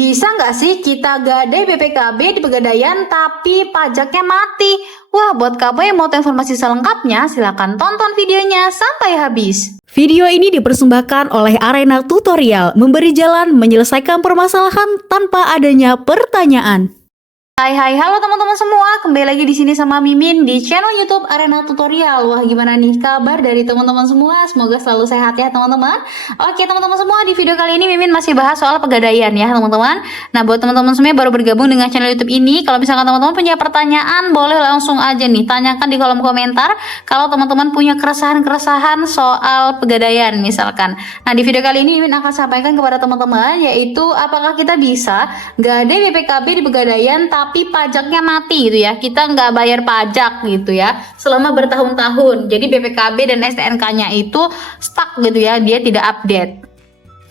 Bisa nggak sih kita gadai BPKB di Pegadaian tapi pajaknya mati? Wah, buat kamu yang mau tahu informasi selengkapnya, silahkan tonton videonya sampai habis. Video ini dipersembahkan oleh Arena Tutorial, memberi jalan menyelesaikan permasalahan tanpa adanya pertanyaan. Hai halo teman-teman semua, kembali lagi di sini sama Mimin di channel YouTube Arena Tutorial. Wah, gimana nih kabar dari teman-teman semua? Semoga selalu sehat ya teman-teman. Oke teman-teman semua, di video kali ini Mimin masih bahas soal Pegadaian ya teman-teman. Nah, buat teman-teman semua yang baru bergabung dengan channel YouTube ini, kalau misalkan teman-teman punya pertanyaan, boleh langsung aja nih tanyakan di kolom komentar. Kalau teman-teman punya keresahan-keresahan soal Pegadaian misalkan. Nah, di video kali ini Mimin akan sampaikan kepada teman-teman, yaitu apakah kita bisa gadai BPKB di Pegadaian tapi pajaknya mati gitu ya, kita nggak bayar pajak gitu ya selama bertahun-tahun. Jadi BPKB dan STNK-nya itu stuck gitu ya, dia tidak update.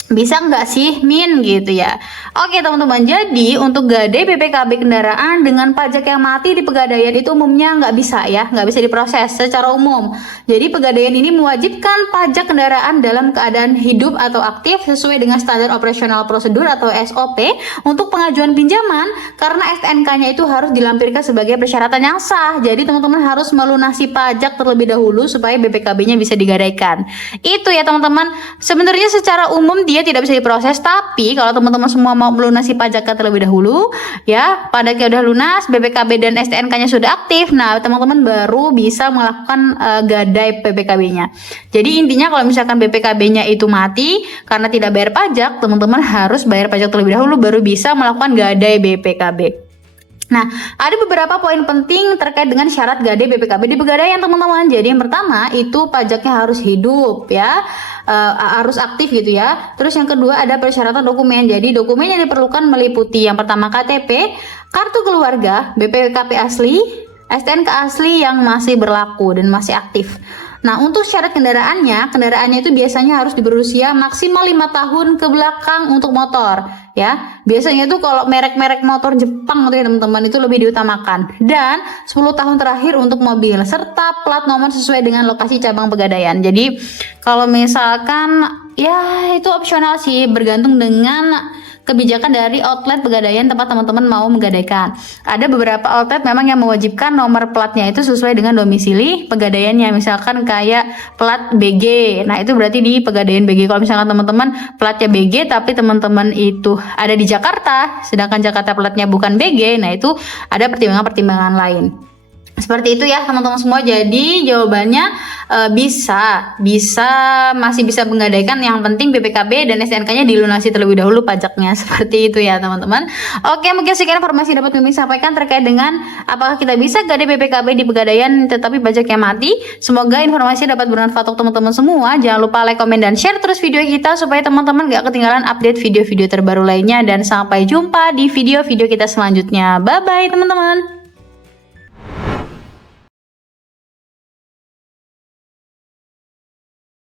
Bisa nggak sih Min gitu ya? Oke teman-teman, jadi untuk gadai BPKB kendaraan dengan pajak yang mati di Pegadaian itu umumnya nggak bisa ya, nggak bisa diproses secara umum. Jadi Pegadaian ini mewajibkan pajak kendaraan dalam keadaan hidup atau aktif sesuai dengan standar operasional prosedur atau SOP untuk pengajuan pinjaman, karena STNK-nya itu harus dilampirkan sebagai persyaratan yang sah. Jadi teman-teman harus melunasi pajak terlebih dahulu supaya BPKB-nya bisa digadaikan. Itu ya teman-teman. Sebenarnya secara umum dia tidak bisa diproses, tapi kalau teman-teman semua mau melunasi pajaknya terlebih dahulu ya, pajaknya udah lunas, BPKB dan STNK-nya sudah aktif, nah teman-teman baru bisa melakukan gadai BPKB-nya. Jadi intinya kalau misalkan BPKB-nya itu mati karena tidak bayar pajak, teman-teman harus bayar pajak terlebih dahulu baru bisa melakukan gadai BPKB. Nah, ada beberapa poin penting terkait dengan syarat gadai BPKB di Pegadaian teman-teman. Jadi yang pertama itu pajaknya harus hidup ya, harus aktif gitu ya. Terus yang kedua ada persyaratan dokumen. Jadi dokumen yang diperlukan meliputi yang pertama KTP, kartu keluarga, BPKB asli, STNK asli yang masih berlaku dan masih aktif. Nah, untuk syarat kendaraannya itu biasanya harus berusia maksimal 5 tahun ke belakang untuk motor ya. Biasanya itu kalau merek-merek motor Jepang gitu ya teman-teman, itu lebih diutamakan. Dan 10 tahun terakhir untuk mobil serta plat nomor sesuai dengan lokasi cabang Pegadaian. Jadi kalau misalkan ya itu opsional sih, bergantung dengan kebijakan dari outlet Pegadaian tempat teman-teman mau menggadaikan. Ada beberapa outlet memang yang mewajibkan nomor platnya itu sesuai dengan domisili Pegadaiannya. Misalkan kayak plat BG. Nah, itu berarti di Pegadaian BG. Kalau misalkan teman-teman platnya BG tapi teman-teman itu ada di Jakarta, sedangkan Jakarta platnya bukan BG, nah itu ada pertimbangan-pertimbangan lain. Seperti itu ya teman-teman semua. Jadi jawabannya masih bisa menggadaikan, yang penting BPKB dan STNK-nya dilunasi terlebih dahulu pajaknya. Seperti itu ya teman-teman. Oke, mungkin sekian informasi dapat kami sampaikan terkait dengan apakah kita bisa gadai BPKB di Pegadaian tetapi pajaknya mati. Semoga informasi dapat bermanfaat untuk teman-teman semua. Jangan lupa like, komen, dan share terus video kita supaya teman-teman gak ketinggalan update video-video terbaru lainnya. Dan sampai jumpa di video-video kita selanjutnya. Bye-bye teman-teman.